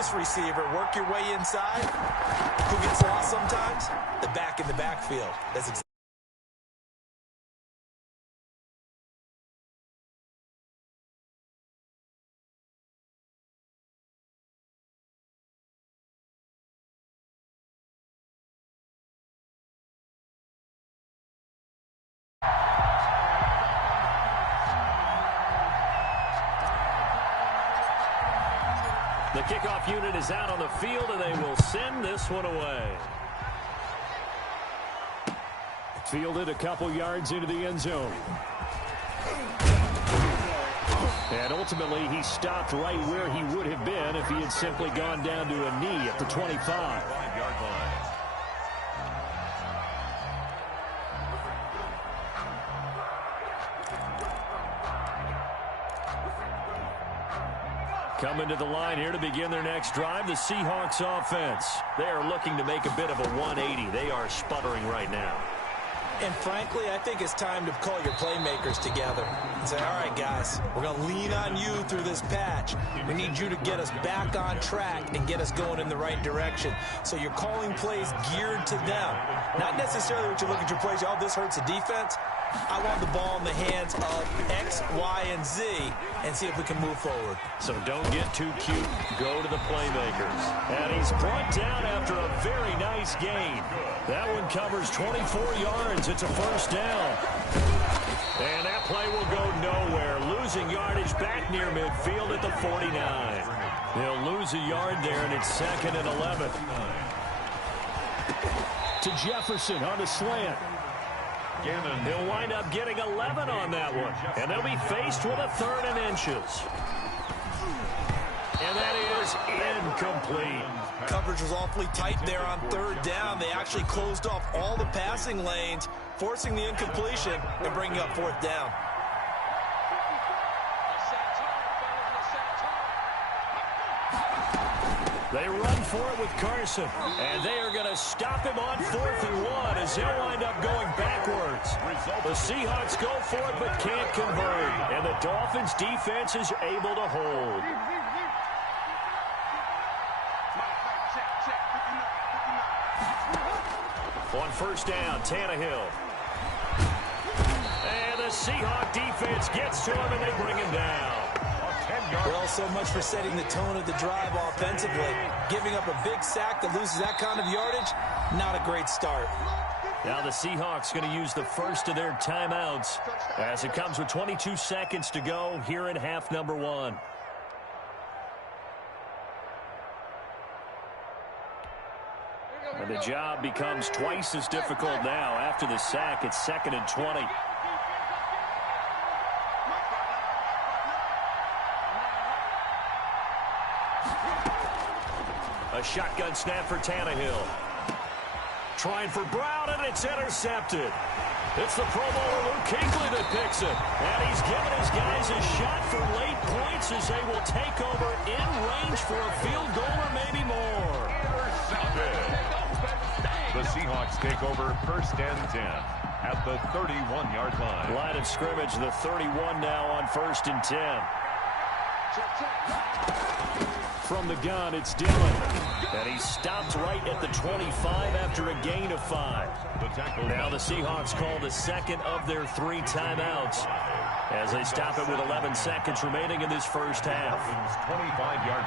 this receiver, work your way inside. Who gets lost sometimes? The back in the backfield. That's exactly. The kickoff unit is out on the field, and they will send this one away. Fielded a couple yards into the end zone. And ultimately, he stopped right where he would have been if he had simply gone down to a knee at the 25. Coming to the line here to begin their next drive, the Seahawks offense. They are looking to make a bit of a 180. They are sputtering right now. And frankly, I think it's time to call your playmakers together and say, all right, guys, we're going to lean on you through this patch. We need you to get us back on track and get us going in the right direction. So you're calling plays geared to them. Not necessarily what you look at your plays, oh, this hurts the defense. I want the ball in the hands of X, Y, and Z and see if we can move forward. So don't get too cute. Go to the playmakers. And he's brought down after a very nice gain. That one covers 24 yards. It's a first down. And that play will go nowhere. Losing yardage back near midfield at the 49. They'll lose a yard there, and it's 2nd and 11. To Jefferson on the slant. He'll wind up getting 11 on that one. And they'll be faced with a 3rd and inches. And that is incomplete. Coverage was awfully tight there on 3rd down. They actually closed off all the passing lanes, forcing the incompletion and bringing up 4th down. They run for it with Carson, and they are going to stop him on 4th and 1 as they'll wind up going backwards. The Seahawks go for it but can't convert, and the Dolphins' defense is able to hold. On 1st down, Tannehill. And the Seahawk defense gets to him, and they bring him down. Well, so much for setting the tone of the drive offensively. Giving up a big sack that loses that kind of yardage, not a great start. Now the Seahawks going to use the first of their timeouts as it comes with 22 seconds to go here in half number 1. And the job becomes twice as difficult now. After the sack, it's 2nd and 20. A shotgun snap for Tannehill. Trying for Brown, and it's intercepted. It's the Pro Bowler Luke Kuechly that picks it. And he's given his guys a shot for late points as they will take over in range for a field goal or maybe more. Intercepted. The Seahawks take over 1st and 10 at the 31-yard line. Line of scrimmage, the 31 now on 1st and 10. From the gun, it's Dillon. And he stopped right at the 25 after a gain of 5. Now the Seahawks call the 2nd of their 3 timeouts as they stop it with 11 seconds remaining in this first half. 25-yard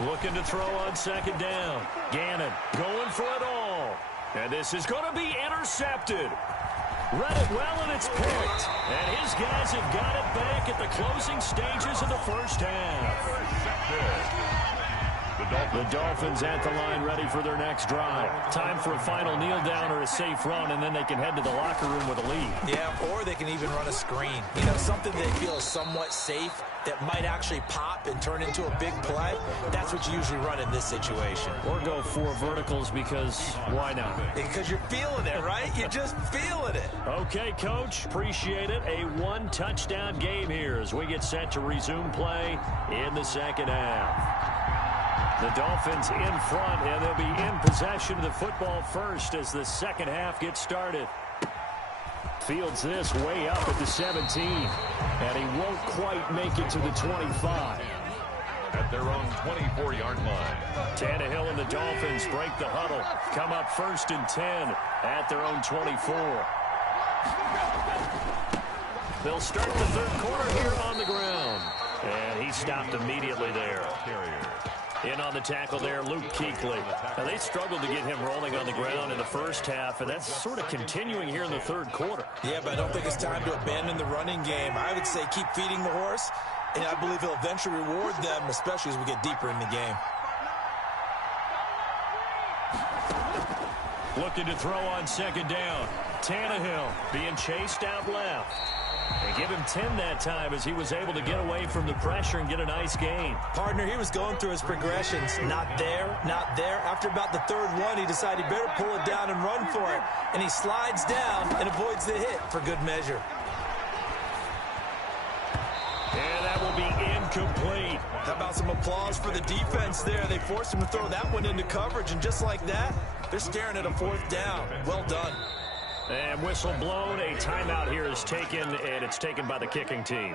line. Looking to throw on 2nd down. Gannon going for it all. And this is going to be intercepted. Read it well, and it's picked. And his guys have got it back at the closing stages of the first half. The Dolphins at the line ready for their next drive. Time for a final kneel down or a safe run, and then they can head to the locker room with a lead. Yeah, or they can even run a screen. You know, something they feel is somewhat safe that might actually pop and turn into a big play. That's what you usually run in this situation. Or go 4 verticals because why not? Because you're feeling it, right? You're just feeling it. Okay, Coach. Appreciate it. A 1-touchdown game here as we get set to resume play in the second half. The Dolphins in front, and they'll be in possession of the football first as the second half gets started. Fields this way up at the 17, and he won't quite make it to the 25. their own 24-yard line. Tannehill and the Dolphins break the huddle. Come up 1st and 10 at their own 24. They'll start the third quarter here on the ground. And he stopped immediately there. In on the tackle there, Luke Kuechly. Now, they struggled to get him rolling on the ground in the first half, and that's sort of continuing here in the third quarter. Yeah, but I don't think it's time to abandon the running game. I would say keep feeding the horse, and I believe he'll eventually reward them, especially as we get deeper in the game. Looking to throw on 2nd down. Tannehill being chased out left. And give him 10 that time as he was able to get away from the pressure and get a nice gain. Partner, he was going through his progressions. Not there, not there. After about the third one, he decided he better pull it down and run for it. And he slides down and avoids the hit for good measure. And that will be incomplete. How about some applause for the defense there? They forced him to throw that one into coverage, and just like that, they're staring at a 4th down. Well done. And whistle blown. A timeout here is taken, and it's taken by the kicking team.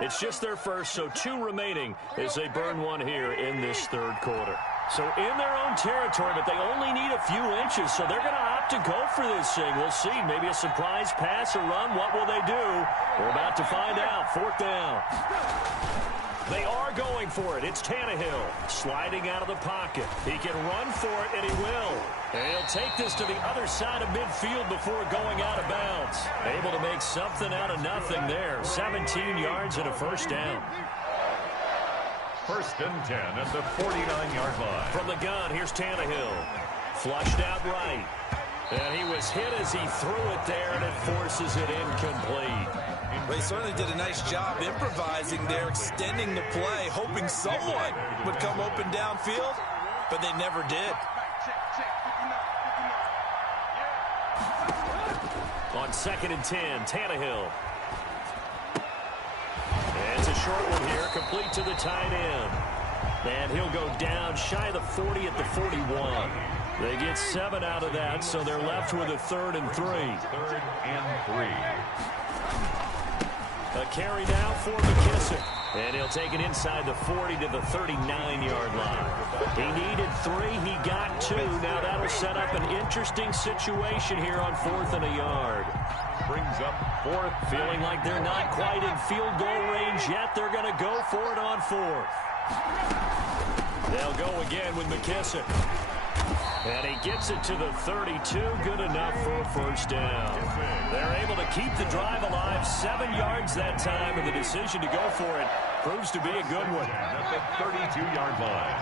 It's just their first, so 2 remaining as they burn one here in this third quarter. So in their own territory, but they only need a few inches, so they're going to opt to go for this thing. We'll see. Maybe a surprise pass or run. What will they do? We're about to find out. 4th down. They are going for it. It's Tannehill sliding out of the pocket. He can run for it, and he will. And he'll take this to the other side of midfield before going out of bounds. Able to make something out of nothing there. 17 yards and a 1st down. 1st and 10 at the 49-yard line. From the gun, here's Tannehill. Flushed out right. And he was hit as he threw it there, and it forces it incomplete. They certainly did a nice job improvising there, extending the play, hoping someone would come open downfield, but they never did. On 2nd and 10, Tannehill. And it's a short one here, complete to the tight end. And he'll go down shy of the 40 at the 41. They get 7 out of that, so they're left with a 3rd and 3. 3rd and 3. A carry now for McKissick. And he'll take it inside the 40 to the 39-yard line. He needed 3. He got 2. Now that'll set up an interesting situation here on 4th and a yard. Brings up 4th. Feeling like they're not quite in field goal range yet. They're going to go for it on 4th. They'll go again with McKissick. And he gets it to the 32. Good enough for a 1st down. They're able to keep the drive alive. 7 yards that time, and the decision to go for it proves to be a good one. At the 32-yard line.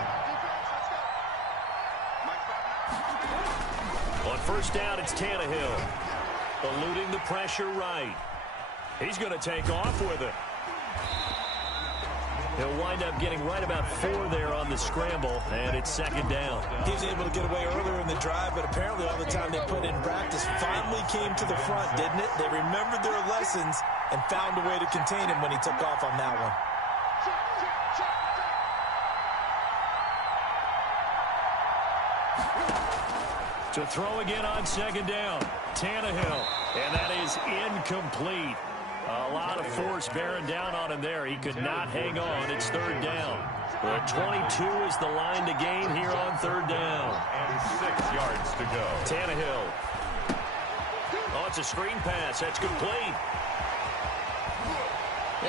On 1st down, it's Tannehill. Eluding the pressure right. He's going to take off with it. He'll wind up getting right about 4 there on the scramble, and it's 2nd down. He was able to get away earlier in the drive, but apparently all the time they put in practice finally came to the front, didn't it? They remembered their lessons and found a way to contain him when he took off on that one. To throw again on 2nd down, Tannehill, and that is incomplete. A lot of force bearing down on him there. He could not hang on. It's 3rd down. But 22 is the line to gain here on 3rd down. And 6 yards to go. Tannehill. Oh, it's a screen pass. That's complete.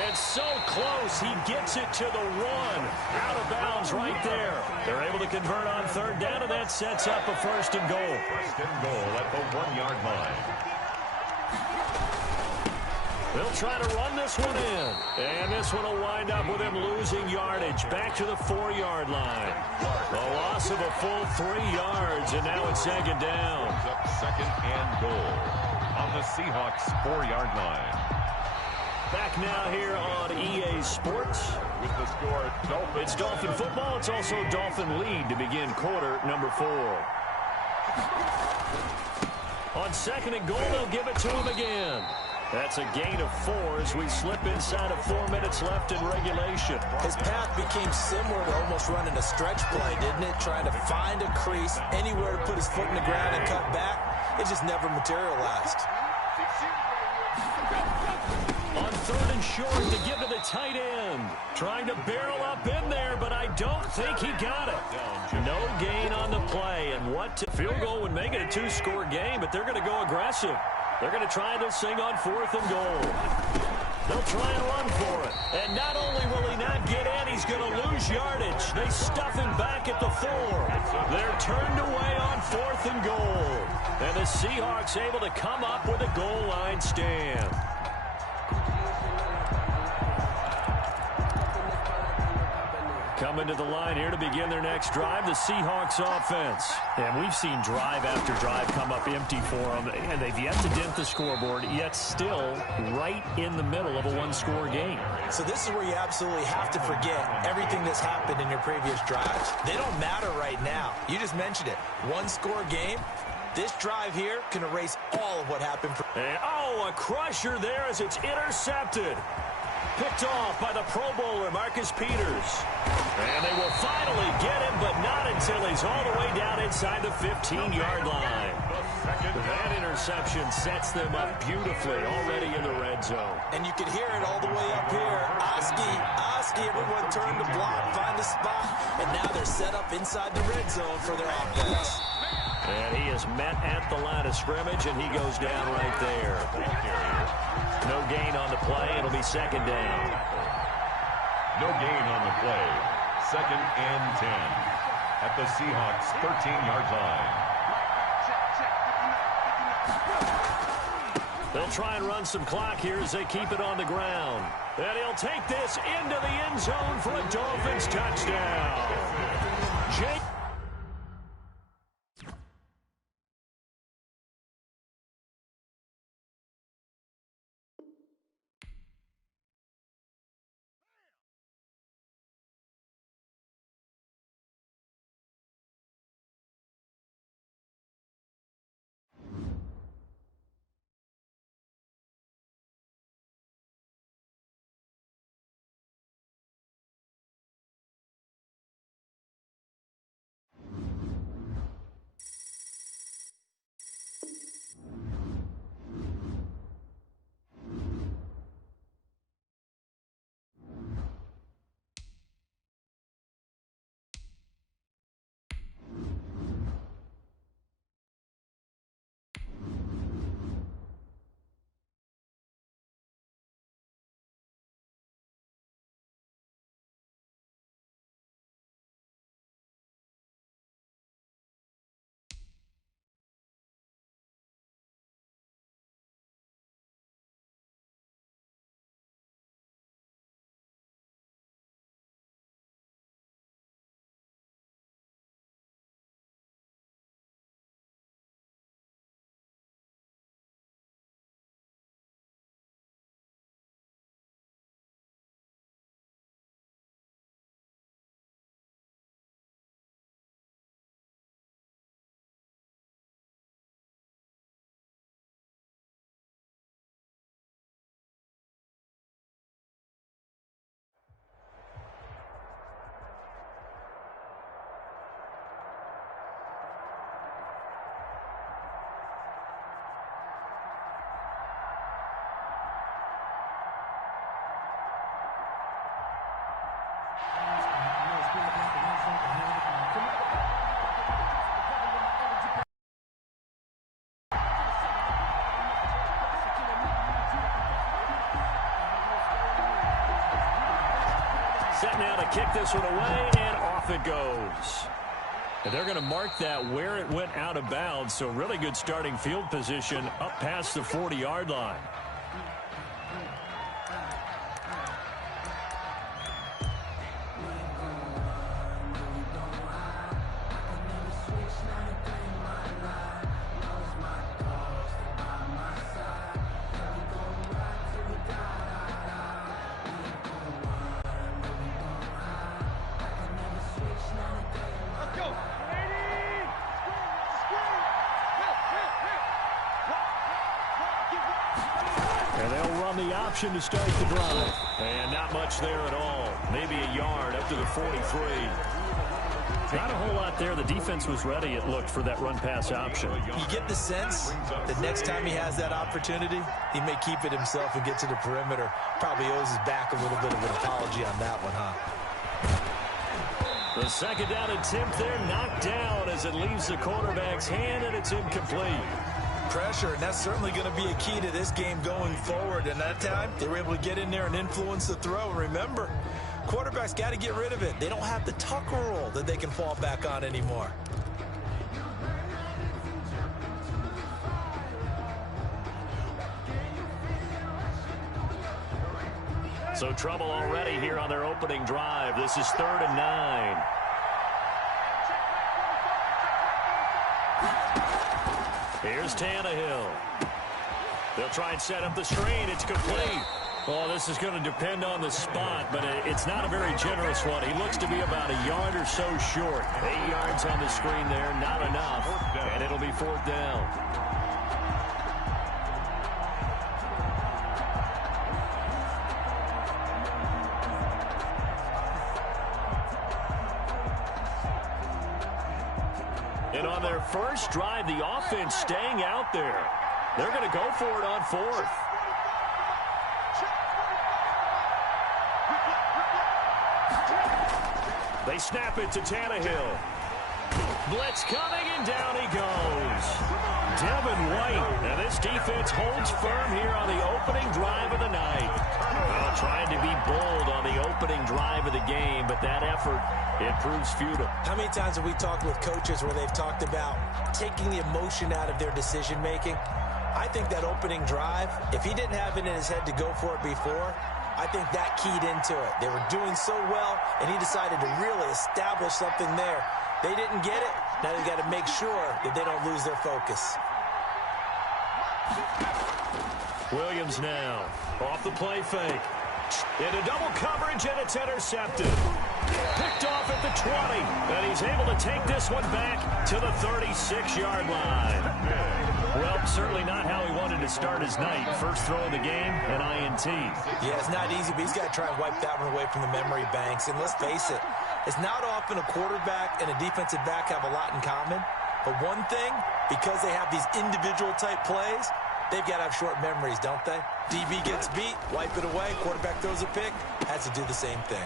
And so close. He gets it to the 1. Out of bounds right there. They're able to convert on 3rd down, and that sets up a 1st and goal. 1st and goal at the 1-yard line. They'll try to run this one in. And this one will wind up with him losing yardage. Back to the 4-yard line. A loss of a full 3 yards, and now it's 2nd down. Up 2nd and goal on the Seahawks 4-yard line. Back now here on EA Sports. With the score, Dolphins. It's Dolphin football. It's also Dolphin lead to begin quarter number 4. On 2nd and goal, they'll give it to him again. That's a gain of 4 as we slip inside of 4 minutes left in regulation. His path became similar to almost running a stretch play, didn't it? Trying to find a crease, anywhere to put his foot in the ground and cut back. It just never materialized. On 3rd Falling short to give to the tight end. Trying to barrel up in there, but I don't think he got it. No gain on the play. And field goal would make it a two-score game, but they're going to go aggressive. They're going to try this thing on 4th and goal. They'll try and run for it. And not only will he not get in, he's going to lose yardage. They stuff him back at the 4. They're turned away on 4th and goal. And the Seahawks able to come up with a goal line stand. Coming to the line here to begin their next drive, the Seahawks offense. And we've seen drive after drive come up empty for them, and they've yet to dent the scoreboard, yet still right in the middle of a one-score game. So this is where you absolutely have to forget everything that's happened in your previous drives. They don't matter right now. You just mentioned it. One-score game. This drive here can erase all of what happened. And, a crusher there as it's intercepted. Picked off by the Pro Bowler, Marcus Peters. And they will finally get him, but not until he's all the way down inside the 15-yard line. That interception sets them up beautifully already in the red zone. And you can hear it all the way up here. Oski, everyone turned to block, find the spot, and now they're set up inside the red zone for their offense. And he is met at the line of scrimmage, and he goes down right there. No gain on the play. It'll be 2nd down. No gain on the play. 2nd and 10 at the Seahawks' 13-yard line. They'll try and run some clock here as they keep it on the ground. And he'll take this into the end zone for a Dolphins touchdown. Jake. Set now to kick this one away, and off it goes. And they're going to mark that where it went out of bounds, so really good starting field position up past the 40-yard line. To start the drive. And not much there at all. Maybe a yard up to the 43. Not a whole lot there. The defense was ready, it looked, for that run-pass option. You get the sense that next time he has that opportunity, he may keep it himself and get to the perimeter. Probably owes his back a little bit of an apology on that one, huh? The second down attempt there knocked down as it leaves the quarterback's hand, and it's incomplete. Pressure, and that's certainly going to be a key to this game going forward. And that time, they were able to get in there and influence the throw. Remember, quarterbacks got to get rid of it. They don't have the tucker roll that they can fall back on anymore. So trouble already here on their opening drive. This is 3rd and 9. Here's Tannehill. They'll try and set up the screen. It's complete. Well, this is going to depend on the spot, but it's not a very generous one. He looks to be about a yard or so short. 8 yards on the screen there, not enough. And it'll be 4th down. And on their first drive, the offense staying out there. They're going to go for it on 4th. They snap it to Tannehill. Blitz coming, and down he goes. Devin White. And this defense holds firm here on the opening drive of the night. Well, trying to be bold on the opening drive of the game, but that effort, it proves futile. How many times have we talked with coaches where they've talked about taking the emotion out of their decision-making? I think that opening drive, if he didn't have it in his head to go for it before, I think that keyed into it. They were doing so well, and he decided to really establish something there. They didn't get it. Now they've got to make sure that they don't lose their focus. Williams now off the play fake. Into double coverage, and it's intercepted. Picked off at the 20, and he's able to take this one back to the 36-yard line. Well, certainly not how he wanted to start his night. First throw of the game, an INT. Yeah, it's not easy, but he's got to try and wipe that one away from the memory banks. And let's face it, it's not often a quarterback and a defensive back have a lot in common. But one thing, because they have these individual-type plays, they've got to have short memories, don't they? DB gets beat, wipe it away, quarterback throws a pick, has to do the same thing.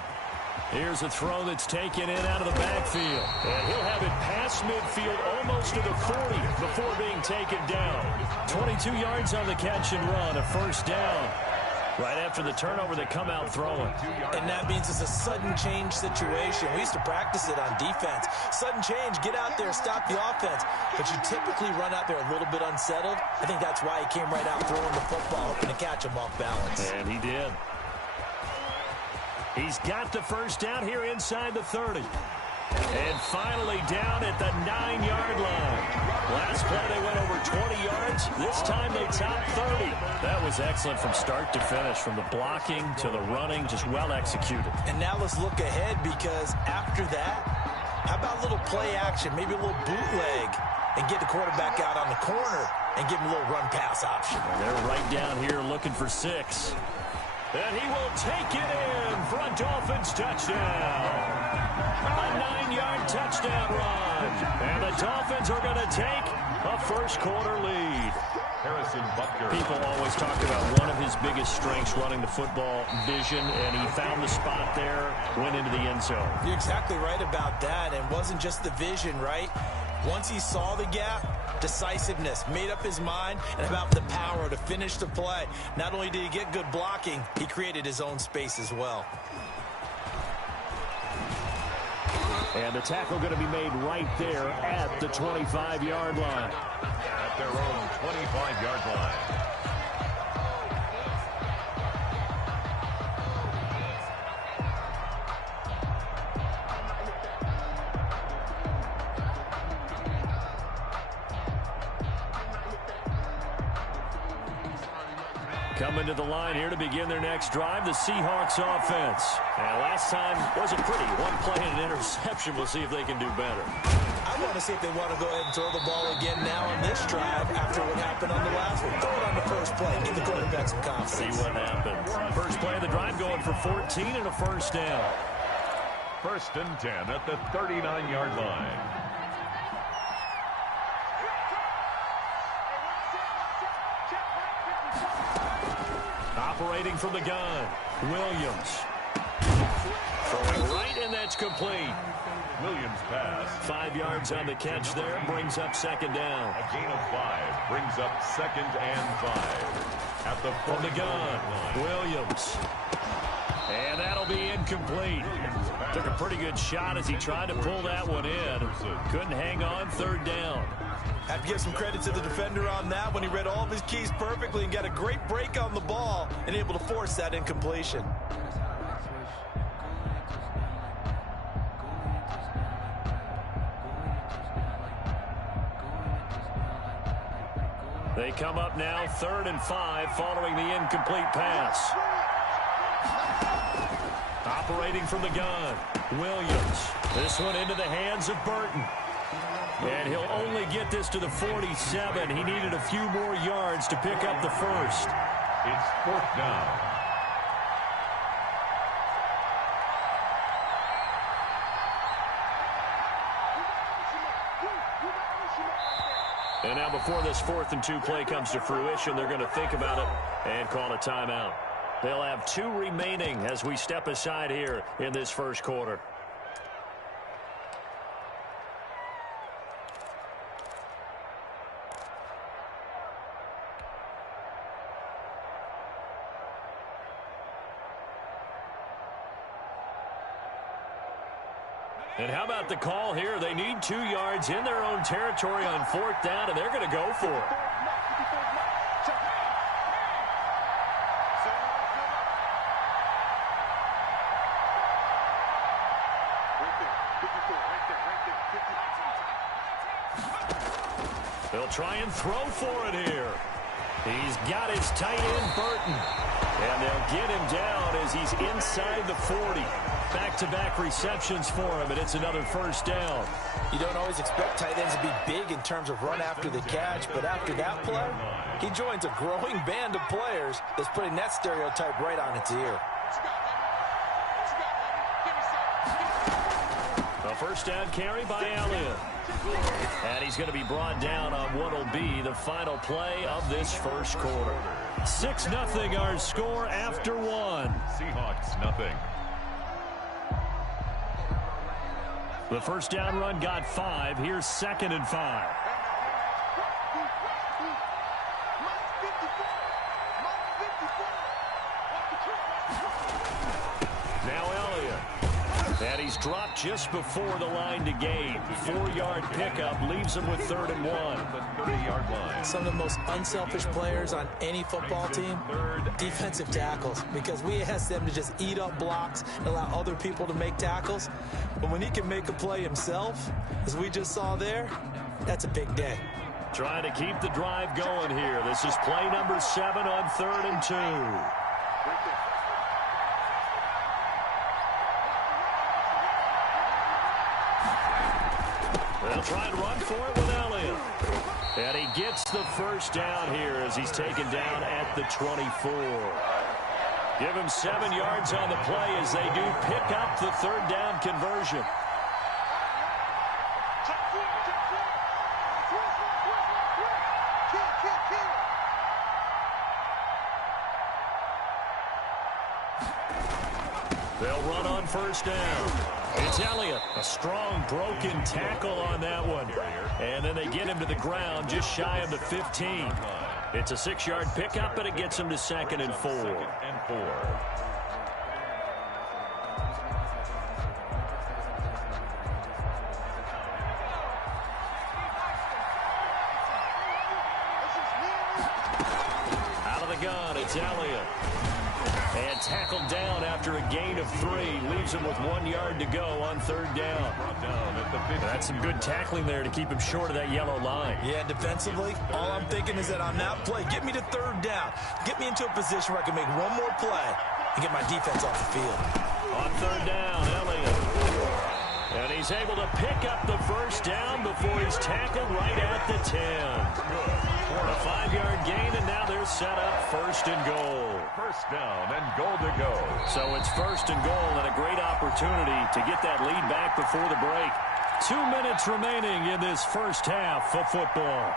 Here's a throw that's taken in out of the backfield. And he'll have it past midfield almost to the 40 before being taken down. 22 yards on the catch and run, a first down. Right after the turnover, they come out throwing. And that means it's a sudden change situation. We used to practice it on defense. Sudden change, get out there, stop the offense. But you typically run out there a little bit unsettled. I think that's why he came right out throwing the football, hoping to catch him off balance. And he did. He's got the first down here inside the 30. And finally down at the 9-yard line. Last play they went over 20 yards. This time they topped 30. That was excellent from start to finish, from the blocking to the running, just well executed. And now let's look ahead, because after that, how about a little play action, maybe a little bootleg, and get the quarterback out on the corner and give him a little run pass option. And they're right down here looking for 6. And he will take it in for a Dolphins touchdown. A 9-yard touchdown run. And the Dolphins are going to take a first-quarter lead. Harrison Butker. People always talk about one of his biggest strengths, running the football, vision, and he found the spot there, went into the end zone. You're exactly right about that, and it wasn't just the vision, right? Once he saw the gap, decisiveness, made up his mind, and about the power to finish the play. Not only did he get good blocking, he created his own space as well. And the tackle going to be made right there at the 25-yard line. At their own 25-yard line. Coming to the line here to begin their next drive, the Seahawks offense. And last time wasn't pretty. One play and an interception. We'll see if they can do better. I want to see if they want to go ahead and throw the ball again now on this drive after what happened on the last one. Throw it on the first play. Give the quarterback some confidence. See what happens. First play of the drive going for 14 and a first down. First and 10 at the 39-yard line. Operating from the gun, Williams. Throwing right, and that's complete. Williams pass. 5 yards on the catch there, brings up second down. A gain of 5 brings up 2nd and 5. At the from the gun, Williams. And that'll be incomplete. Took a pretty good shot as he tried to pull that one in. Couldn't hang on, 3rd down. Have to give some credit to the defender on that when he read all of his keys perfectly and got a great break on the ball and able to force that incompletion. They come up now 3rd and 5 following the incomplete pass. Operating from the gun, Williams. This one into the hands of Burton. And he'll only get this to the 47. He needed a few more yards to pick up the first. It's 4th down. And now before this 4th and 2 play comes to fruition, they're going to think about it and call a timeout. They'll have 2 remaining as we step aside here in this first quarter. And how about the call here? They need 2 yards in their own territory on 4th down, and they're going to go for it. They'll try and throw for it here. He's got his tight end, Burton. And they'll get him down as he's inside the 40. Back-to-back receptions for him, and it's another first down. You don't always expect tight ends to be big in terms of run after the catch, but after that play, he joins a growing band of players that's putting that stereotype right on its ear. A first down carry by Elliott. And he's going to be brought down on what will be the final play of this first quarter. 6-0 our score after 1. Seahawks nothing. The first down run got 5. Here's 2nd and 5. Now Elliott. And he's dropped just before the line to gain. 4-yard pickup leaves him with 3rd and 1. The 30-yard line. Some of the most unselfish players on any football team, defensive tackles, because we ask them to just eat up blocks and allow other people to make tackles. But when he can make a play himself, as we just saw there, that's a big day. Trying to keep the drive going here. This is play number 7 on 3rd and 2. They'll try and run for it with Elliott. And he gets the first down here as he's taken down at the 24. Give him 7 yards on the play as they do pick up the 3rd down conversion. They'll run on first down. It's Elliott. A strong broken tackle on that one. And then they get him to the ground just shy of the 15. It's a 6-yard pickup, and it gets him to 2nd and 4. Out of the gun, it's Elliott. And tackled down after a gain of 3. Leaves him with 1 yard to go on 3rd down. That's some good tackling there to keep him short of that yellow line. Yeah, defensively, all I'm thinking is that on that play, get me to 3rd down. Get me into a position where I can make one more play and get my defense off the field. On 3rd down, Elliott. And he's able to pick up the first down before he's tackled right at the 10. A 5-yard gain, and now they're set up first and goal. First down and goal to go. So it's first and goal, and a great opportunity to get that lead back before the break. 2 minutes remaining in this first half of football.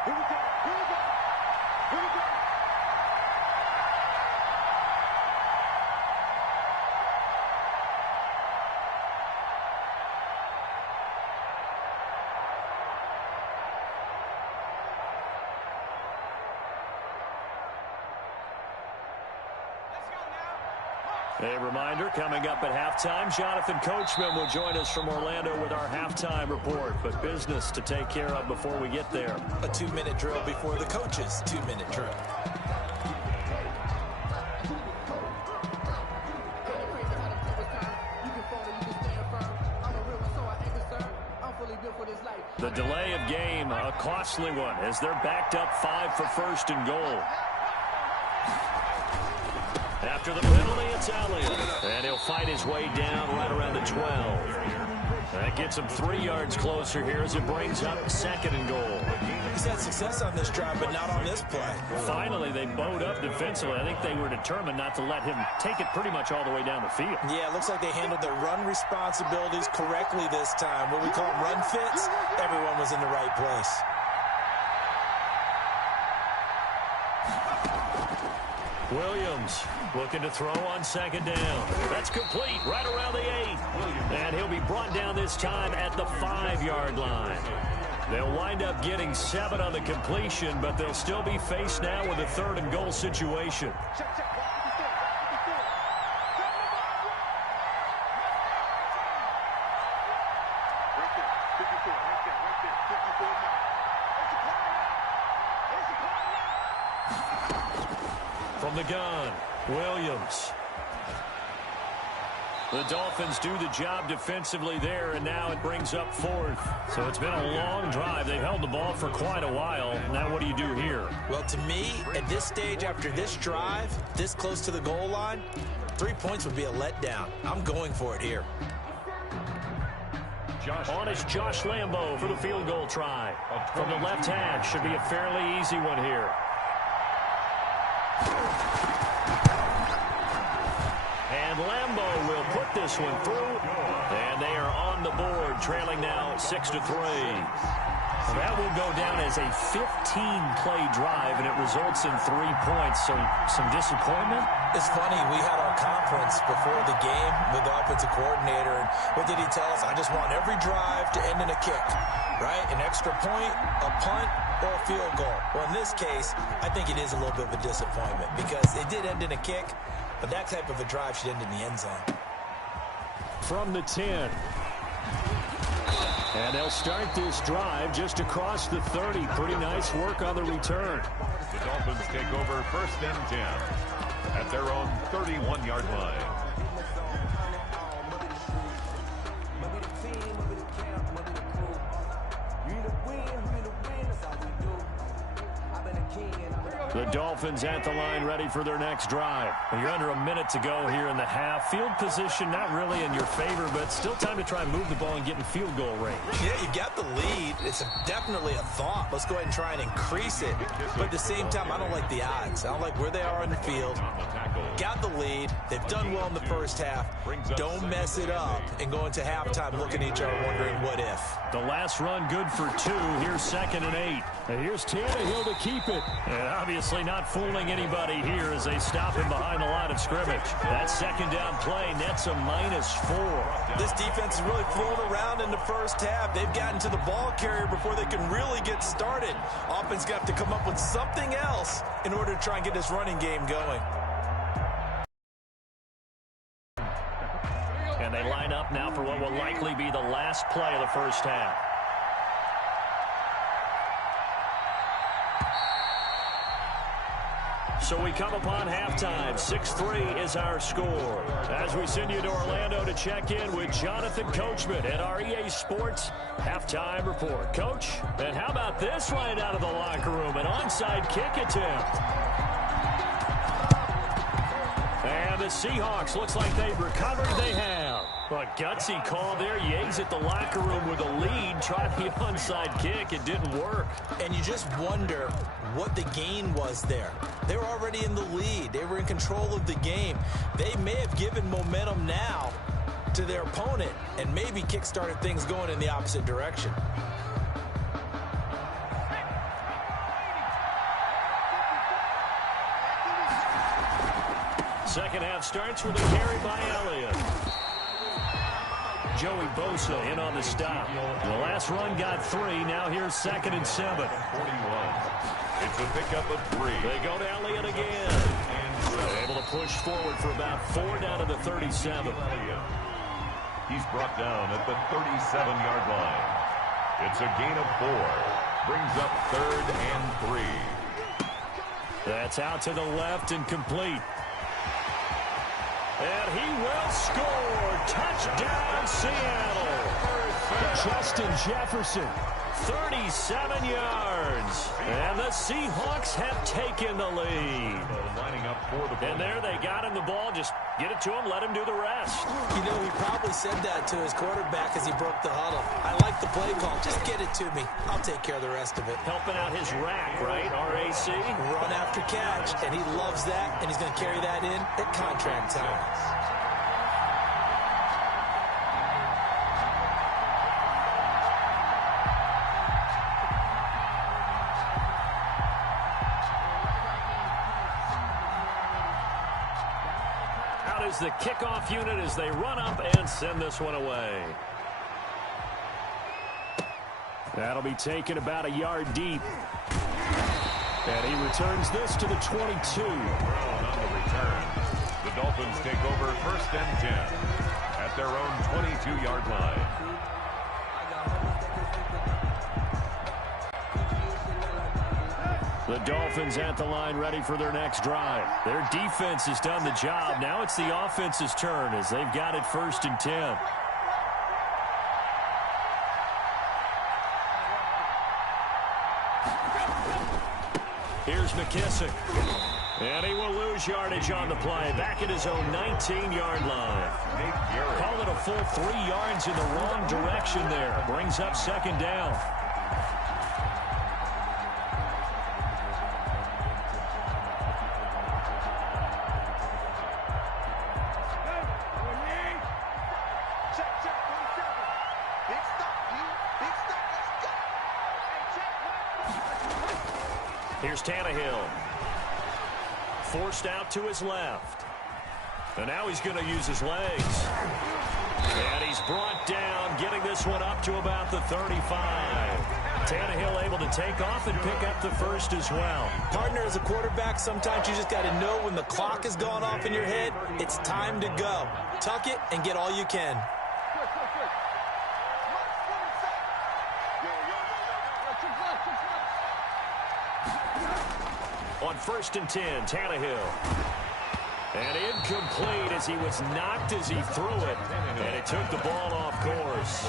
A reminder, coming up at halftime, Jonathan Coachman will join us from Orlando with our halftime report, but business to take care of before we get there. A 2-minute drill before the coach's 2-minute drill. The delay of game, a costly one, as they're backed up 5 for first and goal. After the penalty, it's Elliott. And he'll fight his way down right around the 12. That gets him 3 yards closer here as it brings up second and goal. He's had success on this drive, but not on this play. Finally, they bowed up defensively. I think they were determined not to let him take it pretty much all the way down the field. Yeah, it looks like they handled their run responsibilities correctly this time. What we call them run fits, everyone was in the right place. Williams looking to throw on second down. That's complete right around the 8. And he'll be brought down this time at the 5-yard line. They'll wind up getting 7 on the completion, but they'll still be faced now with a 3rd and goal situation. From the gun, Williams. The Dolphins do the job defensively there, and now it brings up 4th. So it's been a long drive. They've held the ball for quite a while. Now what do you do here? Well, to me, at this stage after this drive, this close to the goal line, 3 points would be a letdown. I'm going for it here. On is Josh Lambo for the field goal try. From the left hash, should be a fairly easy one here. And Lambo will put this one through, and they are on the board, trailing now 6-3. That will go down as a 15-play drive, and it results in 3 points. So some disappointment? It's funny, we had our conference before the game with the offensive coordinator, and what did he tell us? I just want every drive to end in a kick, right? An extra point, a punt, or a field goal. Well, in this case, I think it is a little bit of a disappointment because it did end in a kick, but that type of a drive should end in the end zone. From the 10. And they'll start this drive just across the 30. Pretty nice work on the return. The Dolphins take over first and 10 at their own 31-yard line. The Dolphins at the line ready for their next drive. Well, you're under a minute to go here in the half. Field position not really in your favor, but still time to try and move the ball and get in field goal range. Yeah, you got the lead. It's definitely a thought. Let's go ahead and try and increase it. But at the same time, I don't like the odds. I don't like where they are on the field. Got the lead. They've done well in the first half. Don't mess it up and go into halftime looking at each other wondering what if. The last run good for 2. Here's 2nd and 8. And here's Tannehill to keep it. And obviously not fooling anybody here as they stop him behind the line of scrimmage. That second down play nets a -4. This defense is really flown around in the first half. They've gotten to the ball carrier before they can really get started. Offense got to come up with something else in order to try and get this running game going. And they line up now for what will likely be the last play of the first half. So we come upon halftime. 6-3 is our score. As we send you to Orlando to check in with Jonathan Coachman at our EA Sports Halftime Report. Coach, and how about this right out of the locker room? An onside kick attempt. And the Seahawks looks like they've recovered. They have. A gutsy call there. You exit the locker room with a lead. Try the onside kick. It didn't work. And you just wonder what the gain was there. They were already in the lead. They were in control of the game. They may have given momentum now to their opponent and maybe kick-started things going in the opposite direction. Second half starts with a carry by Elliott. Joey Bosa in on the stop. The last run got 3. Now here's 2nd and 7. 41. It's a pickup of 3. They go to Elliott again. Able to push forward for about 4 down to the 37. He's brought down at the 37-yard line. It's a gain of 4. Brings up 3rd and 3. That's out to the left and complete. And he will score. Touchdown, Seattle. Justin Jefferson, 37 yards. And the Seahawks have taken the lead. Lining up for the and there they got him the ball. Just get it to him, let him do the rest. You know, he probably said that to his quarterback as he broke the huddle. I like the play call. Just get it to me. I'll take care of the rest of it. Helping out his rack, right? RAC. Run after catch, and he loves that, and he's going to carry that in at contract time. The kickoff unit as they run up and send this one away. That'll be taken about a yard deep. And he returns this to the 22. On the return, the Dolphins take over 1st and 10 at their own 22-yard line. The Dolphins at the line ready for their next drive. Their defense has done the job. Now it's the offense's turn as they've got it 1st and 10. Here's McKissick. And he will lose yardage on the play. Back at his own 19-yard line. Call it a full 3 yards in the wrong direction there. Brings up 2nd down. Here's Tannehill. Forced out to his left. And now he's going to use his legs. And he's brought down, getting this one up to about the 35. Tannehill able to take off and pick up the 1st as well. Partner, as a quarterback, sometimes you just got to know when the clock has gone off in your head, it's time to go. Tuck it and get all you can. On 1st and 10, Tannehill. And incomplete as he was knocked as he threw it. And it took the ball off course.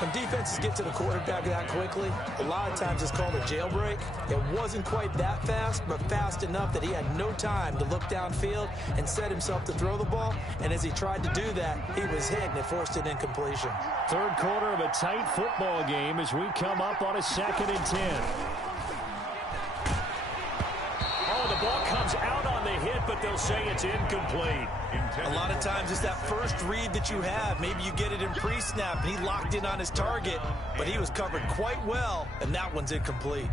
When defenses get to the quarterback that quickly, a lot of times it's called a jailbreak. It wasn't quite that fast, but fast enough that he had no time to look downfield and set himself to throw the ball. And as he tried to do that, he was hit and it forced an incompletion. 3rd quarter of a tight football game as we come up on a 2nd and 10. The ball comes out on the hit, but they'll say it's incomplete. A lot of times it's that first read that you have. Maybe you get it in pre-snap, and he locked in on his target, but he was covered quite well, and that one's incomplete.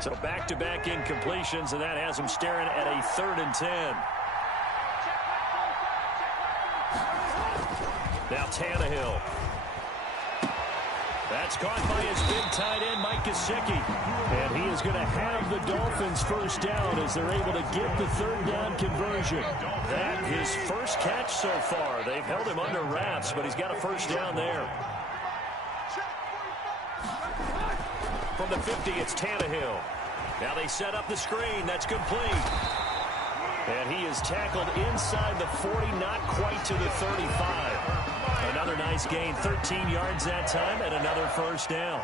So back-to-back incompletions, and that has him staring at a 3rd and 10. Now Tannehill. That's caught by his big tight end, Mike Gesicki. And he is going to have the Dolphins 1st down as they're able to get the 3rd down conversion. That his 1st catch so far. They've held him under wraps, but he's got a 1st down there. From the 50, it's Tannehill. Now they set up the screen. That's complete. And he is tackled inside the 40, not quite to the 35. Another nice gain, 13 yards that time, and another 1st down.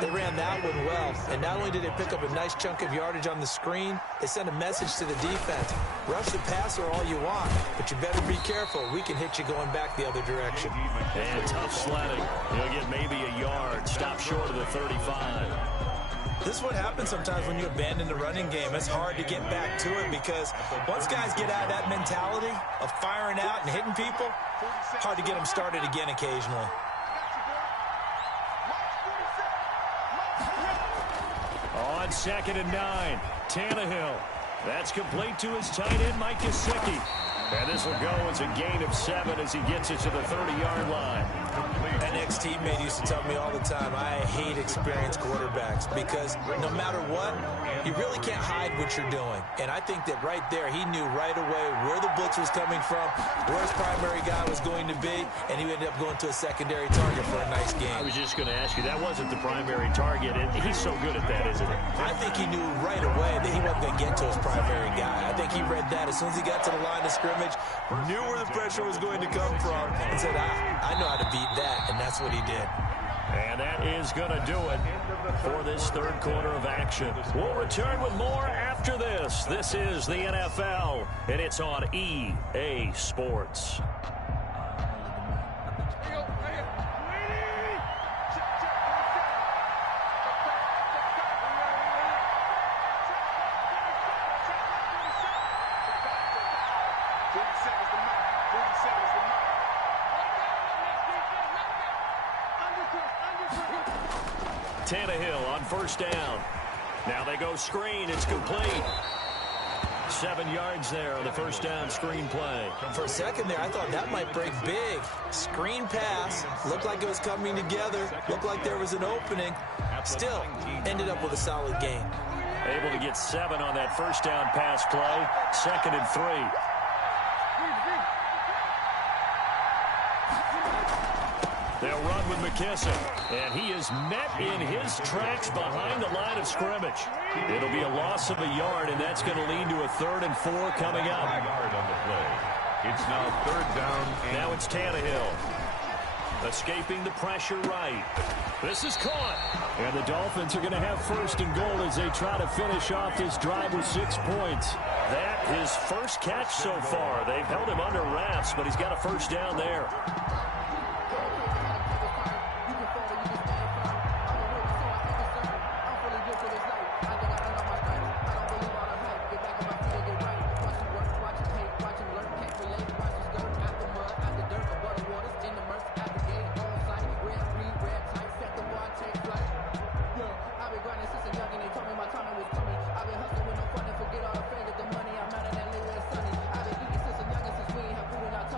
They ran that one well, and not only did they pick up a nice chunk of yardage on the screen, they sent a message to the defense. Rush the passer all you want, but you better be careful. We can hit you going back the other direction. And tough sledding. He'll get maybe a yard. Stop short of the 35. This is what happens sometimes when you abandon the running game. It's hard to get back to it because once guys get out of that mentality of firing out and hitting people, hard to get them started again occasionally. On 2nd and 9, Tannehill. That's complete to his tight end, Mike Gesicki. And this will go as a gain of 7 as he gets it to the 30-yard line. An ex-teammate used to tell me all the time, I hate experienced quarterbacks because no matter what, you really can't hide what you're doing. And I think that right there, he knew right away where the blitz was coming from, where his primary guy was going to be, and he ended up going to a secondary target for a nice game. I was just going to ask you, that wasn't the primary target, and he's so good at that, isn't he? I think he knew right away that he wasn't going to get to his primary guy. I think he read that as soon as he got to the line of scrimmage, knew where the pressure was going to come from, and said, I know how to beat that. And that's what he did. And that is going to do it for this third quarter of action. We'll return with more after this. This is the NFL, and it's on EA Sports. Tannehill on first down. Now they go screen. It's complete. 7 yards there on the first down screen play. For a second there, I thought that might break big. Screen pass. Looked like it was coming together. Looked like there was an opening. Still, ended up with a solid gain. Able to get 7 on that first down pass play. 2nd and 3. They'll run with McKissick, and he is met in his tracks behind the line of scrimmage. It'll be a loss of a yard, and that's going to lead to a 3rd and 4 coming up. Yard on the play. It's now 3rd down. Now it's Tannehill. Escaping the pressure right. This is caught. And the Dolphins are going to have 1st and goal as they try to finish off this drive with 6 points. That his first catch so far. They've held him under wraps, but he's got a first down there.